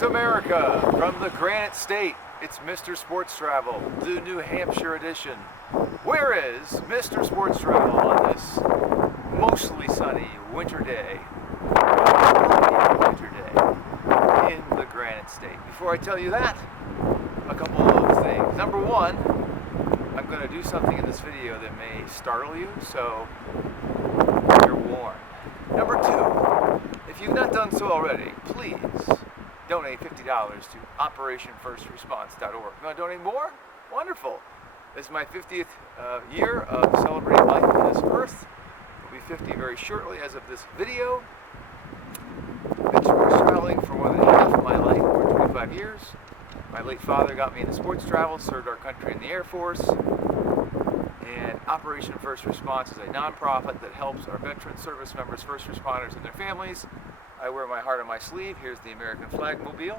Greetings, America, from the Granite State. It's Mr. Sports Travel, the New Hampshire edition. Where is Mr. Sports Travel on this mostly sunny winter day in the Granite State? Before I tell you that, a couple of things. Number one, I'm going to do something in this video that may startle you, so you're warned. Number two, if you've not done so already, please donate $50 to OperationFirstResponse.org. You want to donate more? Wonderful. This is my 50th year of celebrating life on this earth. It'll be 50 very shortly as of this video. Been sports traveling for more than half of my life, over 25 years. My late father got me into sports travel, served our country in the Air Force. And Operation First Response is a nonprofit that helps our veteran service members, first responders, and their families. I wear my heart on my sleeve. Here's the American flag mobile.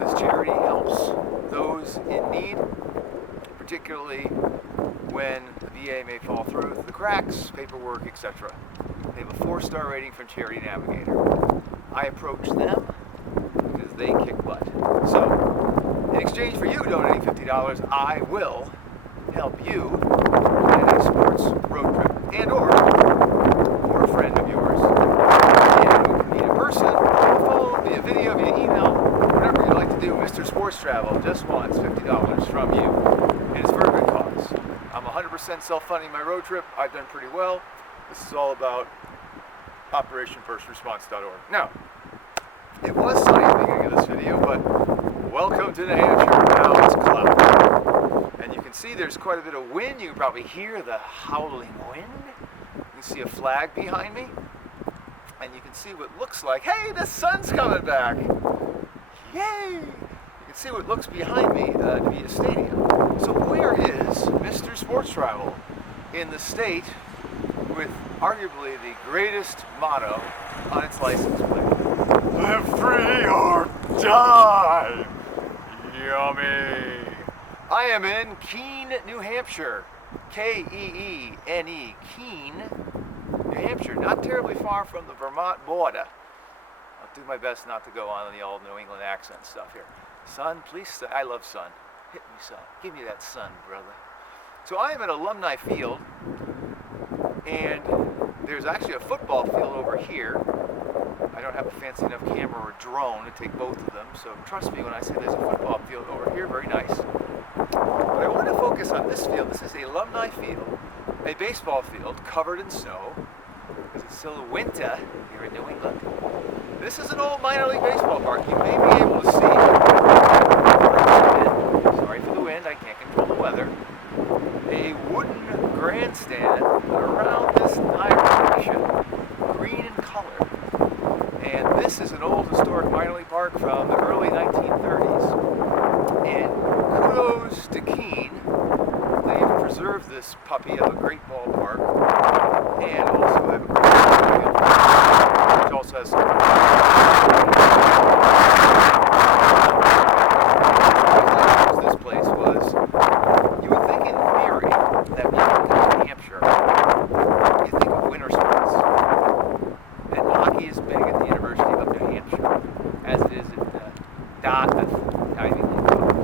This charity helps those in need, particularly when the VA may fall through the cracks, paperwork, etc. They have a 4-star rating from Charity Navigator. I approach them because they kick butt. So, in exchange for you donating $50, I will help you plan a sports road trip and or a friend of yours. And you can meet in person, via phone, via video, via email, whatever you like to do. Mr. Sports Travel just wants $50 from you, and it's for a good cause. I'm 100% self-funding my road trip. I've done pretty well. This is all about OperationFirstResponse.org. Now, it was sunny at the beginning of this video, but welcome to New Hampshire. Now it's cloudy. And you can see there's quite a bit of wind. You can probably hear the howling wind. You can see a flag behind me. And you can see what looks like, hey, the sun's coming back. Yay! You can see what looks behind me to be a stadium. So where is Mr. Sports Travel in the state with arguably the greatest motto on its license plate? Live free or die! Yummy! I am in Keene, New Hampshire. K-E-E-N-E, Keene, New Hampshire. Not terribly far from the Vermont border. I'll do my best not to go on the old New England accent stuff here. Sun, please stay. I love sun. Hit me, sun. Give me that sun, brother. So I am at Alumni Field, and there's actually a football field over here. I don't have a fancy enough camera or drone to take both of them, so trust me when I say there's a football field over here, very nice. But I want to focus on this field. This is the Alumni Field, a baseball field covered in snow, because it's still winter here in New England. This is an old minor league baseball park. You may be able to see, sorry for the wind, I can't control the weather, a wooden grandstand around this entire section, green in color. And this is an old historic minor league park from the early 1930s. And kudos to Keene. They've preserved this puppy of a great ballpark. And also have a great field, which also has some. This place was, you would think in theory that when you come to New Hampshire, you think of winter sports. And hockey is big at the University of New Hampshire, as it is at Dartmouth, Ivy League College.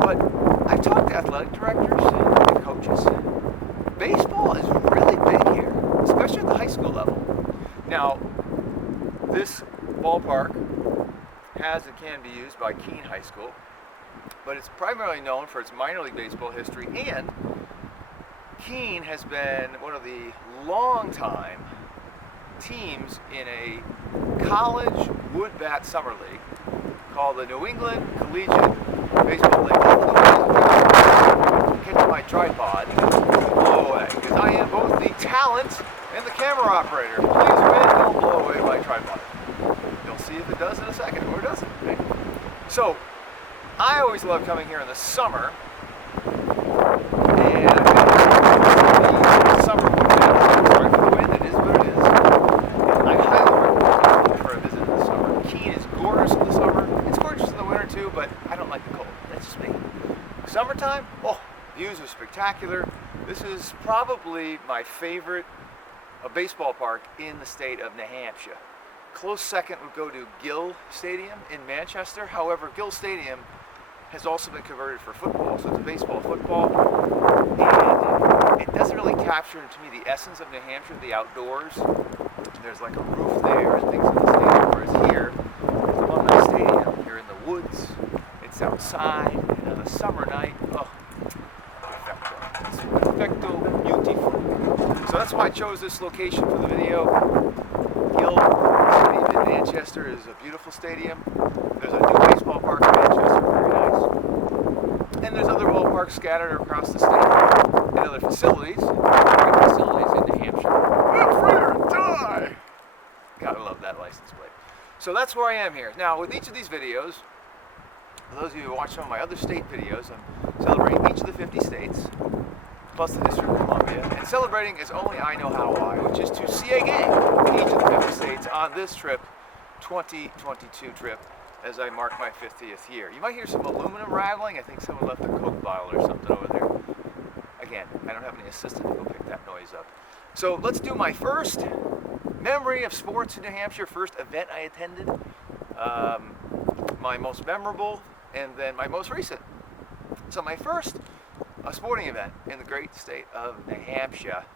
But I've talked to athletic directors and coaches. Baseball is really big here, especially at the high school level. Now, this ballpark has and can be used by Keene High School, but it's primarily known for its minor league baseball history, and Keene has been one of the long-time teams in a college wood bat summer league called the New England Collegiate Baseball League. Catch my tripod, blow away, because I am both the talent and the camera operator. Please wind, don't blow away my tripod. You'll see if it does in a second, or it doesn't. Right? So, I always love coming here in the summer, and the summer wood bat, sorry for the wind, it is what it is. And I highly recommend coming for a visit in the summer. Keene is gorgeous in the summer. It's gorgeous in the winter too, but I don't like the cold. That's just me. Summertime, oh, views are spectacular. This is probably my favorite baseball park in the state of New Hampshire. Close second would go to Gill Stadium in Manchester. However, Gill Stadium has also been converted for football, so it's a baseball football, and it doesn't really capture to me the essence of New Hampshire, the outdoors. There's like a roof there and things in the stadium, whereas here, it's Alumni Stadium, you're in the woods, it's outside, and on a summer night, oh, perfecto. It's perfecto, beautiful. So that's why I chose this location for the video. Gill Stadium in Manchester is a beautiful stadium. There's a new baseball park in Manchester, very nice. And there's other ballparks scattered across the state and other facilities, great facilities in New Hampshire. Live free or die! Gotta love that license plate. So that's where I am here. Now, with each of these videos, for those of you who watch some of my other state videos, I'm celebrating each of the 50 states, plus the District of Columbia, and celebrating as only I know how why, which is to see a game in each of the 50 states on this trip, 2022 trip, as I mark my 50th year. You might hear some aluminum rattling. I think someone left a Coke bottle or something over there. Again, I don't have any assistant to go pick that noise up. So let's do my first memory of sports in New Hampshire, first event I attended, my most memorable, and then my most recent. So my first sporting event in the great state of New Hampshire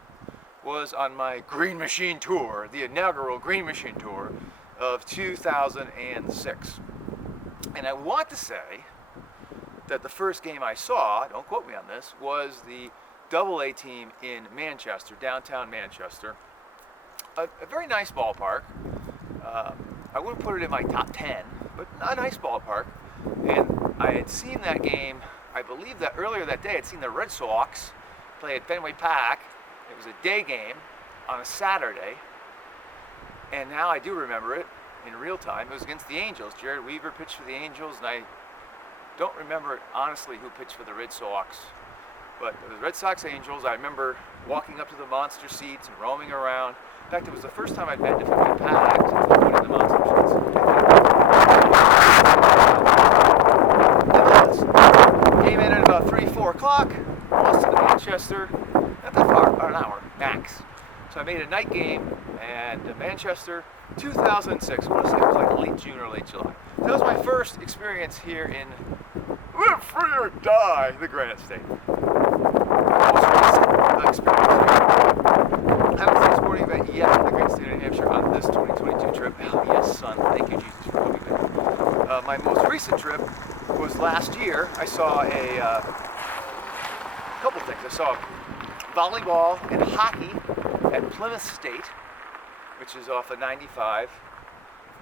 was on my Green Machine Tour, the inaugural Green Machine Tour of 2006. And I want to say that the first game I saw, don't quote me on this, was the AA team in Manchester, downtown Manchester. A very nice ballpark. I wouldn't put it in my top 10, but a nice ballpark. And I had seen that game, I believe that earlier that day, I'd seen the Red Sox play at Fenway Park. It was a day game on a Saturday. And now I do remember it in real time. It was against the Angels. Jared Weaver pitched for the Angels, and I don't remember honestly who pitched for the Red Sox. But it was Red Sox Angels. I remember walking up to the monster seats and roaming around. In fact, it was the first time I'd been to Fenway Park since I went in the monster seats. Game ended at about 3, 4 o'clock. Lost to Manchester. Not that far, about an hour max. So I made a night game, and Manchester, 2006. I want to say it was like late June or late July. That was my first experience here in Live Free or Die, the Granite State. Most recent experience here. I haven't seen a sporting event yet in the great state of New Hampshire on this 2022 trip. Oh yes, son. Thank you, Jesus, for coming with me. My most recent trip was last year. I saw a couple things. I saw volleyball and hockey at Plymouth State, which is off of 95,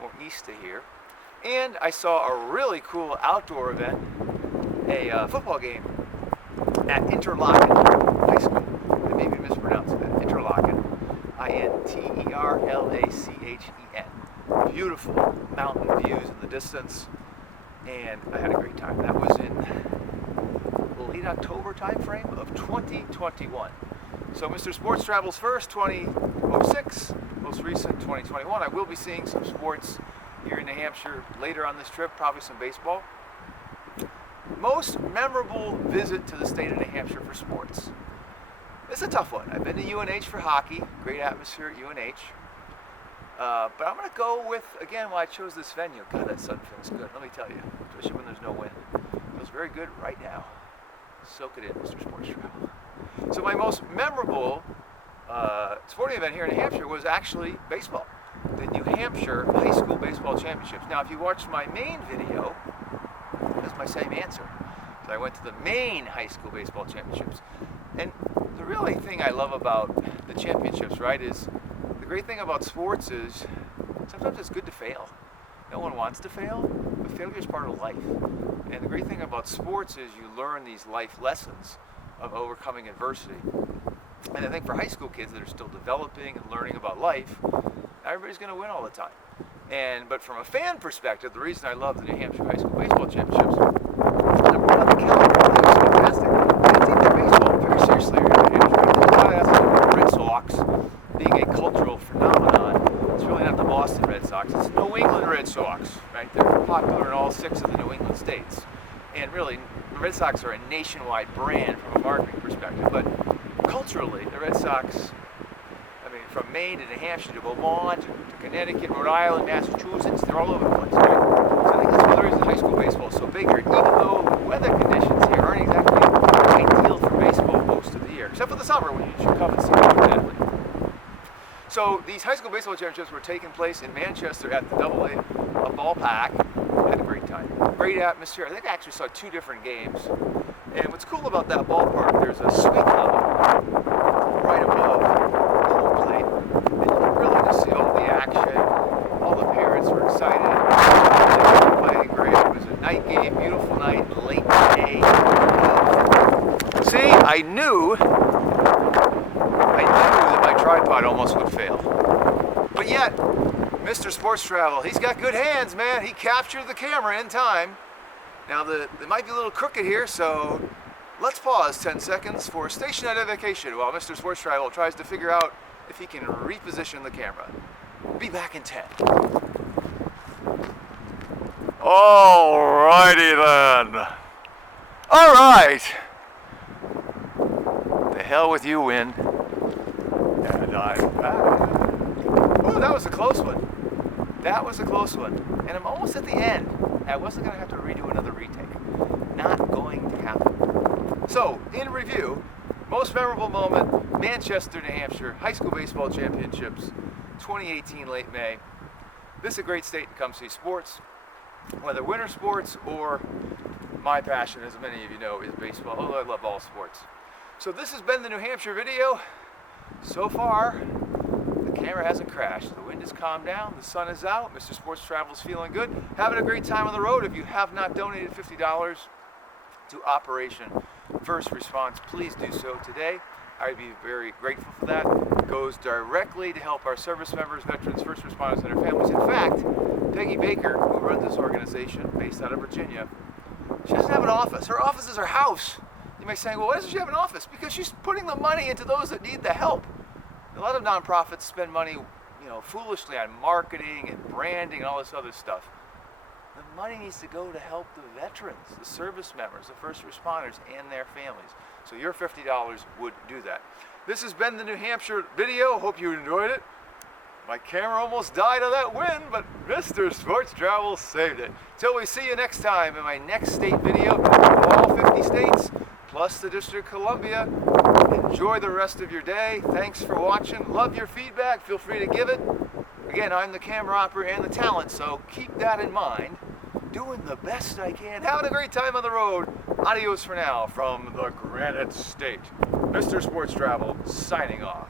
more east of here. And I saw a really cool outdoor event, a football game at Interlochen High School. I may be mispronouncing that. Interlochen, Interlachen. Beautiful mountain views in the distance, and I had a great time. That was in the late October time frame of 2021. So Mr. Sports travels first, 2006, most recent 2021. I will be seeing some sports here in New Hampshire later on this trip, probably some baseball. Most memorable visit to the state of New Hampshire for sports. It's a tough one. I've been to UNH for hockey, great atmosphere at UNH. But I'm going to go with, again, why I chose this venue. God, that sun feels good, let me tell you, especially when there's no wind. It feels very good right now. Soak it in, Mr. Sports Travel. So my most memorable sporting event here in New Hampshire was actually baseball. The New Hampshire High School Baseball Championships. Now, if you watch my main video, that's my same answer. So I went to the Maine High School Baseball Championships. And the really thing I love about the championships, right, is the great thing about sports is sometimes it's good to fail. No one wants to fail, but failure is part of life. And the great thing about sports is you learn these life lessons of overcoming adversity. And I think for high school kids that are still developing and learning about life, everybody's going to win all the time. But from a fan perspective, the reason I love the New Hampshire High School Baseball Championships, number one, the caliber of play was fantastic. They take their baseball very seriously here in New Hampshire. There's a lot of aspects of the Red Sox being a cultural phenomenon. It's really not the Boston Red Sox, it's New England Red Sox, right? They're popular in all 6 of the New England states. And really, the Red Sox are a nationwide brand from a marketing perspective. But culturally, the Red Sox, I mean, from Maine to New Hampshire to Vermont to Connecticut, Rhode Island, Massachusetts. They're all over the place, right? So I think that's one of the reasons high school baseball is so big here, even though the weather conditions here aren't exactly ideal for baseball most of the year, except for the summer when you should come and see it gladly. So these high school baseball championships were taking place in Manchester at the AA ballpark. I had a great time. Great atmosphere. I think I actually saw 2 different games. And what's cool about that ballpark, there's a suite level right above home plate. And you can really just see all the action. All the parents were excited. They were playing great. It was a night game, beautiful night, late day. See, I knew that my tripod almost would fail. But yet, Mr. Sports Travel, he's got good hands, man. He captured the camera in time. Now, it might be a little crooked here, so let's pause 10 seconds for station identification while Mr. Sports Travel tries to figure out if he can reposition the camera. Be back in 10. Alrighty then. Alright. The hell with you, wind. And I'm back. Oh, that was a close one. That was a close one. And I'm almost at the end. I wasn't going to have to redo another retake. Not going to happen. So, in review, most memorable moment, Manchester, New Hampshire, High School Baseball Championships, 2018, late May. This is a great state to come see sports, whether winter sports or my passion, as many of you know, is baseball, although I love all sports. So this has been the New Hampshire video. So far, the camera hasn't crashed. The wind has calmed down, the sun is out, Mr. Sports Travel's feeling good, having a great time on the road. If you have not donated $50 to Operation First Response, please do so today. I'd be very grateful for that. It goes directly to help our service members, veterans, first responders, and their families. In fact, Peggy Baker, who runs this organization based out of Virginia, she doesn't have an office. Her office is her house. You may say, well, why doesn't she have an office? Because she's putting the money into those that need the help. A lot of nonprofits spend money, foolishly on marketing and branding and all this other stuff. The money needs to go to help the veterans, the service members, the first responders, and their families. So your $50 would do that. This has been the New Hampshire video. Hope you enjoyed it. My camera almost died of that wind, but Mr. Sports Travel saved it. Till we see you next time in my next state video of all 50 states, plus the District of Columbia. Enjoy the rest of your day. Thanks for watching. Love your feedback. Feel free to give it. Again, I'm the camera operator and the talent, so keep that in mind. Doing the best I can. Having a great time on the road. Adios for now from the Granite State. Mr. Sports Travel signing off.